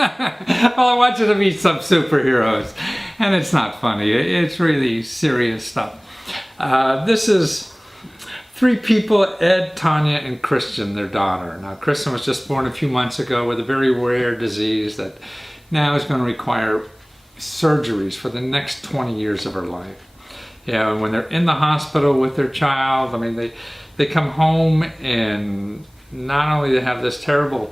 Well, I want you to meet some superheroes, and it's not funny. It's really serious stuff. This is three people: Ed, Tanya, and Christian, their daughter. Now, Christian was just born a few months ago with a very rare disease that now is going to require surgeries for the next 20 years of her life. Yeah, when they're in the hospital with their child, I mean, they come home and not only they have this terrible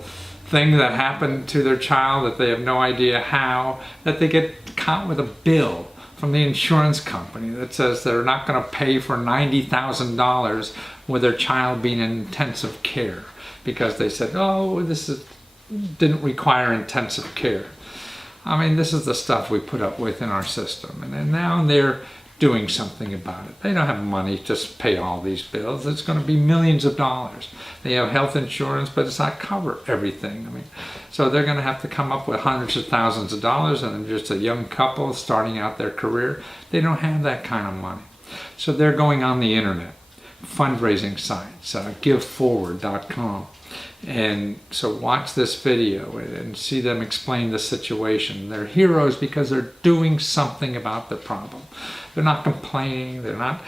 thing that happened to their child that they have no idea how, that they get caught with a bill from the insurance company that says they're not going to pay for $90,000 with their child being in intensive care because they said, oh, didn't require intensive care. I mean, this is the stuff we put up with in our system, and then now they're doing something about it. They don't have money to pay all these bills. It's going to be millions of dollars. They have health insurance, but it's not cover everything. I mean, so they're going to have to come up with hundreds of thousands of dollars, and just a young couple starting out their career, they don't have that kind of money. So they're going on the internet, fundraising sites, giveforward.com. And so watch this video and see them explain the situation. They're heroes because they're doing something about the problem. They're not complaining. They're not,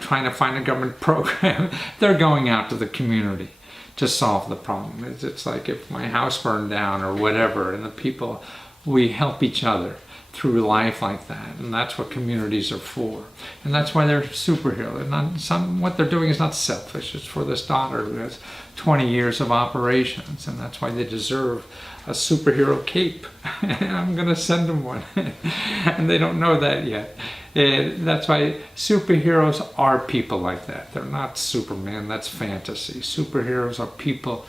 trying to find a government program. They're going out to the community to solve the problem. It's like if my house burned down or whatever, and the people, we help each other through life like that, and that's what communities are for, and that's why they're superheroes. What they're doing is not selfish. It's for this daughter who has 20 years of operations, and that's why they deserve a superhero cape. I'm going to send them one, and they don't know that yet. That's why superheroes are people like that. They're not Superman. That's fantasy. Superheroes are people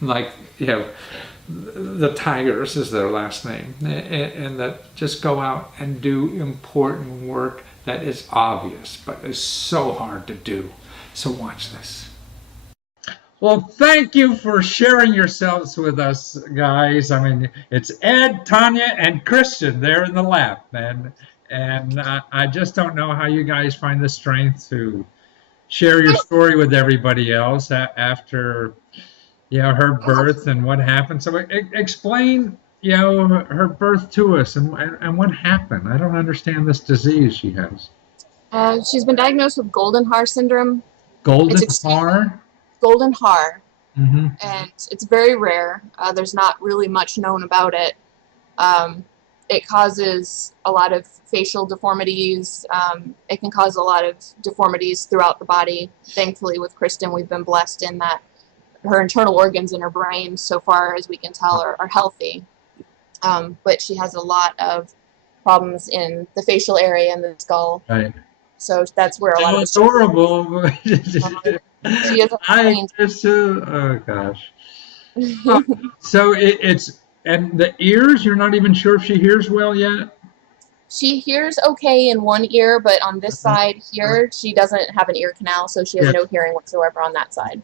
like, the Tigers is their last name, and that just go out and do important work that is obvious, but is so hard to do. So watch this. Well, thank you for sharing yourselves with us, guys. I mean, it's Ed, Tanya, and Christian there in the lab, and I just don't know how you guys find the strength to share your story with everybody else after her birth and what happened. So explain, her birth to us and what happened. I don't understand this disease she has. She's been diagnosed with golden Haar syndrome. Golden Haar? Golden Haar. Mm-hmm. And it's very rare. There's not really much known about it. It causes a lot of facial deformities. It can cause a lot of deformities throughout the body. Thankfully, with Kristen, we've been blessed in that her internal organs in her brain, so far as we can tell, are healthy. But she has a lot of problems in the facial area and the skull. Right. So that's where a lot of it's horrible. She is oh gosh. So it's, and the ears, you're not even sure if she hears well yet? She hears okay in one ear, but on this side here, she doesn't have an ear canal, so she has no hearing whatsoever on that side.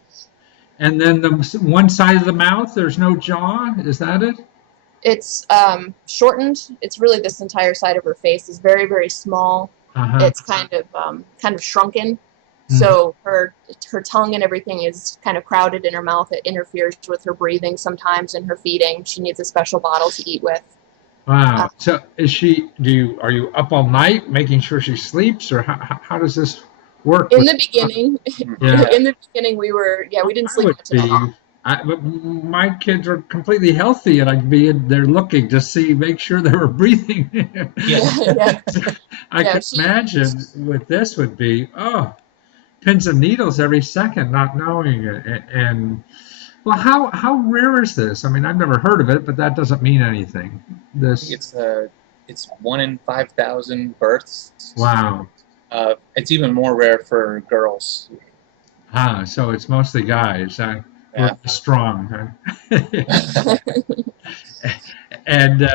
And then the one side of the mouth, there's no jaw. Is that it? It's shortened. It's really this entire side of her face is very, very small. It's kind of shrunken. So her tongue and everything is kind of crowded in her mouth. It interferes with her breathing sometimes and her feeding. She needs a special bottle to eat with. Wow. So are you up all night making sure she sleeps, or how does this work? In the beginning, we didn't sleep much at all. But my kids are completely healthy, and I'd be in there looking to make sure they were breathing. I can imagine what this would be. Oh, pins and needles every second, not knowing it. And well, how rare is this? I mean, I've never heard of it, but that doesn't mean anything. It's 1 in 5,000 births. Wow. It's even more rare for girls. So it's mostly guys. We're strong. Huh? And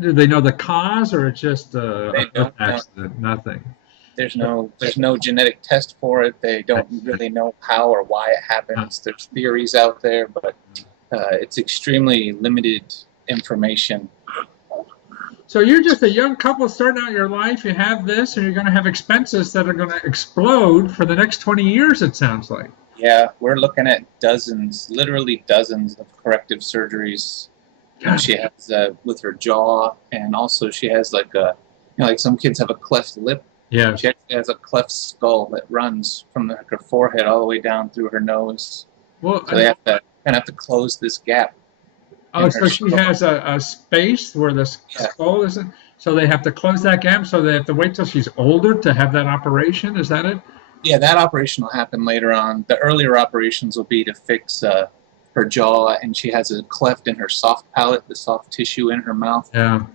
do they know the cause, or it's just an accident? Nothing. There's no genetic test for it. They don't really know how or why it happens. There's theories out there, but it's extremely limited information. So you're just a young couple starting out your life. You have this, and you're going to have expenses that are going to explode for the next 20 years, it sounds like. Yeah, we're looking at dozens, literally dozens of corrective surgeries. She has with her jaw, and also she has like like some kids have a cleft lip. Yeah. She actually has a cleft skull that runs from her forehead all the way down through her nose. Well, So they have to close this gap. oh, so she has a space where the skull isn't. So they have to close that gap. So they have to wait till she's older to have that operation. Is that it? Yeah, that operation will happen later on. The earlier operations will be to fix her jaw, and she has a cleft in her soft palate, the soft tissue in her mouth. Yeah.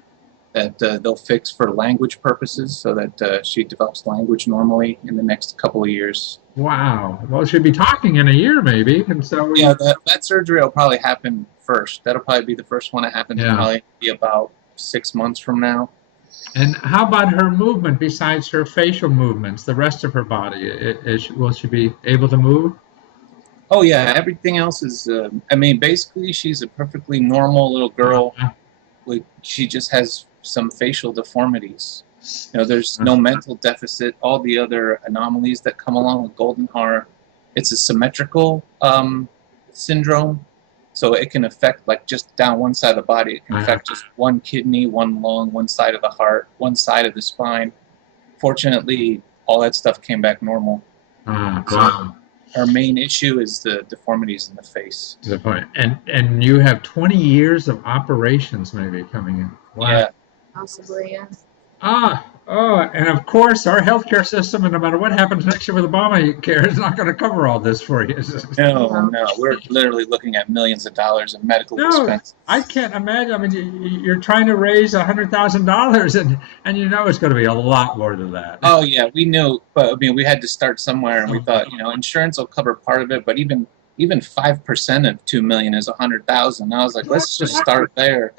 That they'll fix for language purposes, so that she develops language normally in the next couple of years. Wow. Well, she'll be talking in a year, maybe. And so yeah, that surgery will probably happen first. That'll probably be the first one that happens. Yeah. Probably be about 6 months from now. And how about her movement besides her facial movements, the rest of her body? Will she be able to move? Oh, yeah. Everything else is, I mean, basically, she's a perfectly normal little girl. She just has some facial deformities. There's no mental deficit. All the other anomalies that come along with Goldenhar, it's a symmetrical syndrome. So it can affect like just down one side of the body. It can affect just one kidney, one lung, one side of the heart, one side of the spine. Fortunately, all that stuff came back normal. Wow. Our main issue is the deformities in the face. And you have 20 years of operations maybe coming in. Wow. Yeah. Possibly, yeah. And of course, our healthcare system, and no matter what happens next year with Obamacare, is not going to cover all this for you. No. We're literally looking at millions of dollars in medical expenses. I can't imagine. I mean, you're trying to raise $100,000, and you know it's going to be a lot more than that. Oh, yeah, we knew. But, I mean, we had to start somewhere, and we thought, insurance will cover part of it, but even 5% of $2 million is $100,000. I was like, let's just start there,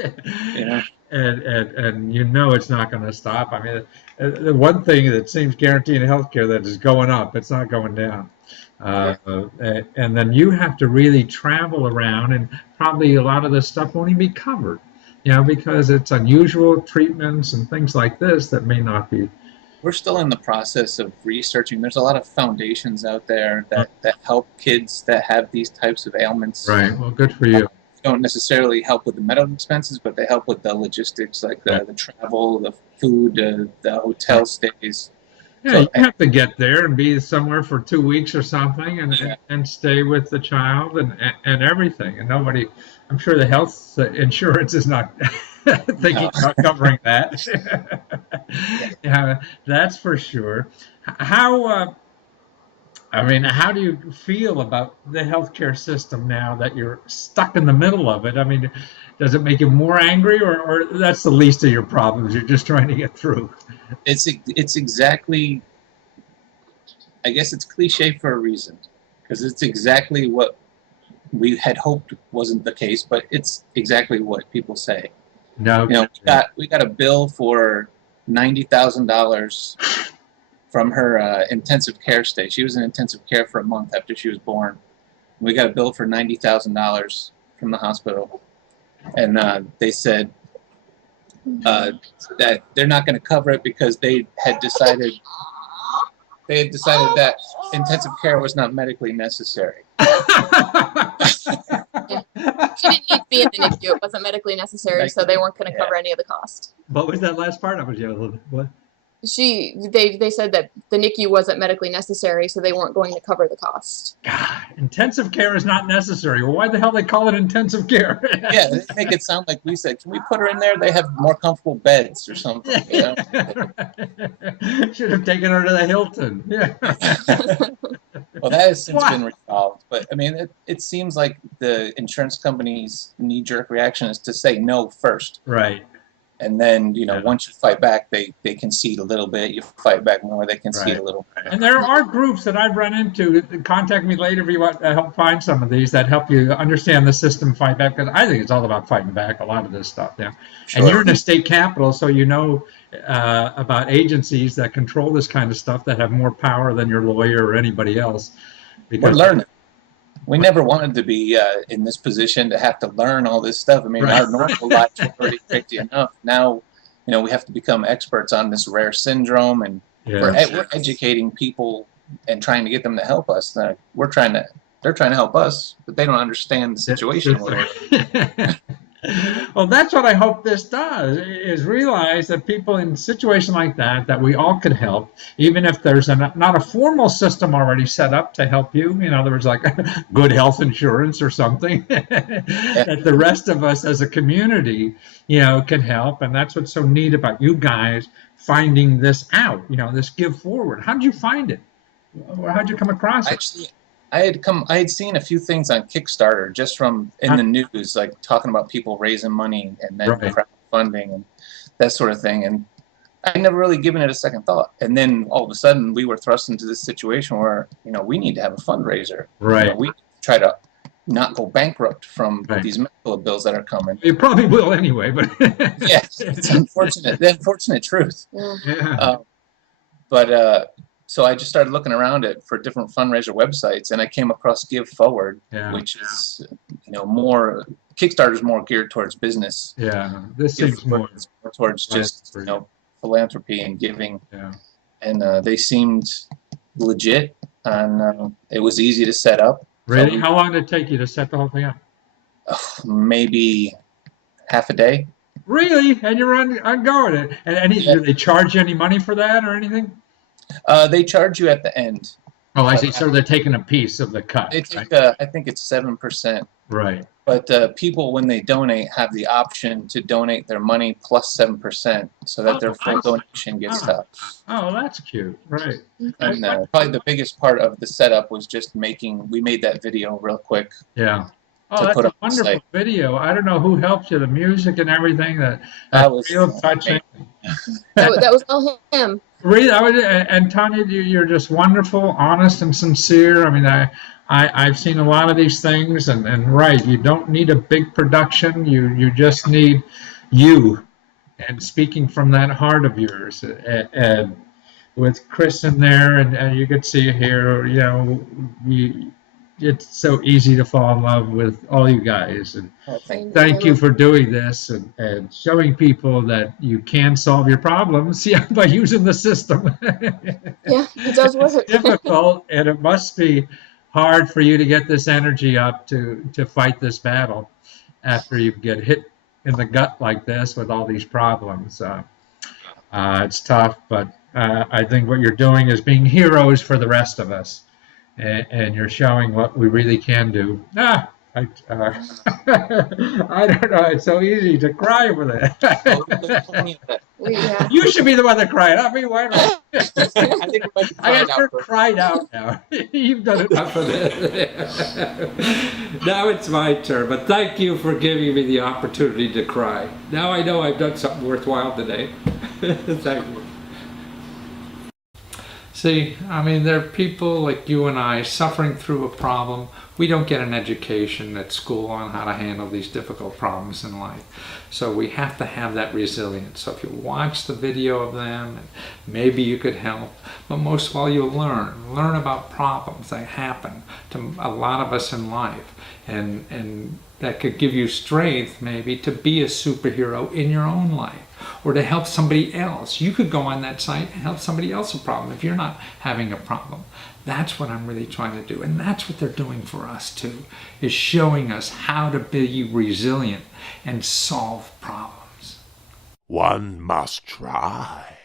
And it's not going to stop. I mean, the one thing that seems guaranteed in healthcare that is going up, it's not going down. And then you have to really travel around, and probably a lot of this stuff won't even be covered, because it's unusual treatments and things like this that may not be. We're still in the process of researching. There's a lot of foundations out there that help kids that have these types of ailments. Right. Well, good for you. Don't necessarily help with the medical expenses, but they help with the logistics, like the travel, the food, the hotel stays. Yeah, so, you have to get there and be somewhere for 2 weeks or something, and stay with the child and everything. And nobody, I'm sure the health insurance is not thinking about covering that. Yeah, that's for sure. How do you feel about the healthcare system now that you're stuck in the middle of it? I mean, does it make you more angry, or that's the least of your problems? You're just trying to get through. It's exactly, I guess it's cliche for a reason, because it's exactly what we had hoped wasn't the case, but it's exactly what people say. No, we got a bill for $90,000 from her intensive care stay. She was in intensive care for a month after she was born. We got a bill for $90,000 from the hospital, and they said that they're not going to cover it because they had decided that intensive care was not medically necessary. She didn't need to be in the NICU. It wasn't medically necessary, so they weren't going to cover any of the cost. What was that last part? I was yelling. What? They said that the NICU wasn't medically necessary, so they weren't going to cover the cost. God, intensive care is not necessary. Well, why the hell they call it intensive care? Yeah, they make it sound like we said, can we put her in there? They have more comfortable beds or something. Should have taken her to the Hilton. Yeah. Well, that has since been resolved. But, I mean, it seems like the insurance company's knee-jerk reaction is to say no first. Right. And then, once you fight back, they concede a little bit. You fight back more, they concede a little bit. And there are groups that I've run into. Contact me later if you want to help find some of these that help you understand the system, fight back. Because I think it's all about fighting back, a lot of this stuff. Yeah. Sure. And you're in a state capital, so you know about agencies that control this kind of stuff that have more power than your lawyer or anybody else. We're learning. We never wanted to be in this position to have to learn all this stuff. I mean, our normal lives were pretty crazy enough. Now, we have to become experts on this rare syndrome, and we're educating people and trying to get them to help us. They're trying to help us, but they don't understand the situation. Well, that's what I hope this does, is realize that people in a situation like that we all could help, even if there's not a formal system already set up to help you. In other words, like good health insurance or something, that the rest of us as a community, can help. And that's what's so neat about you guys finding this out, this Give Forward. How did you find it? How'd you come across it? Actually, I had seen a few things on Kickstarter just from in the news, like talking about people raising money and then crowdfunding and that sort of thing. And I'd never really given it a second thought. And then all of a sudden we were thrust into this situation where, we need to have a fundraiser. Right. We try to not go bankrupt from these medical bills that are coming. You probably will anyway, but yes, it's unfortunate. The unfortunate truth. Yeah. So I just started looking around for different fundraiser websites, and I came across Give Forward, which is, more Kickstarter's more geared towards business. Yeah, this seems more towards just philanthropy and giving. Yeah, and they seemed legit, and it was easy to set up. Really? How long did it take you to set the whole thing up? Maybe half a day. Really? And you're ongoing. And do they charge you any money for that or anything? They charge you at the end. Oh, I see. So they're taking a piece of the cut. They take, I think it's 7%. Right. But people, when they donate, have the option to donate their money plus 7%, so that their full donation gets touched. Oh, that's cute. Right. And probably the biggest part of the setup was just we made that video real quick. Yeah. Oh, that's a wonderful video. I don't know who helped you, the music and everything. That was real touching. That was all him. Really, and Tanya, you're just wonderful, honest, and sincere. I mean, I've seen a lot of these things, and right, you don't need a big production. You just need you, and speaking from that heart of yours, and with Chris in there, and you could see here, it's so easy to fall in love with all you guys. And thank you for doing this and showing people that you can solve your problems by using the system. Yeah, it does work. It's difficult, and it must be hard for you to get this energy up to fight this battle after you get hit in the gut like this with all these problems. It's tough, but I think what you're doing is being heroes for the rest of us. And you're showing what we really can do. I don't know. It's so easy to cry with it. You should be the one that cried. I mean, why not? I got cried out now. You've done enough of it. Now it's my turn. But thank you for giving me the opportunity to cry. Now I know I've done something worthwhile today. Thank you. See, I mean, there are people like you and I suffering through a problem. We don't get an education at school on how to handle these difficult problems in life. So we have to have that resilience. So if you watch the video of them, maybe you could help. But most of all, you'll learn about problems that happen to a lot of us in life. And that could give you strength maybe to be a superhero in your own life, or to help somebody else. You could go on that site and help somebody else a problem if you're not having a problem. That's what I'm really trying to do. And that's what they're doing for us too, is showing us how to be resilient and solve problems. One must try.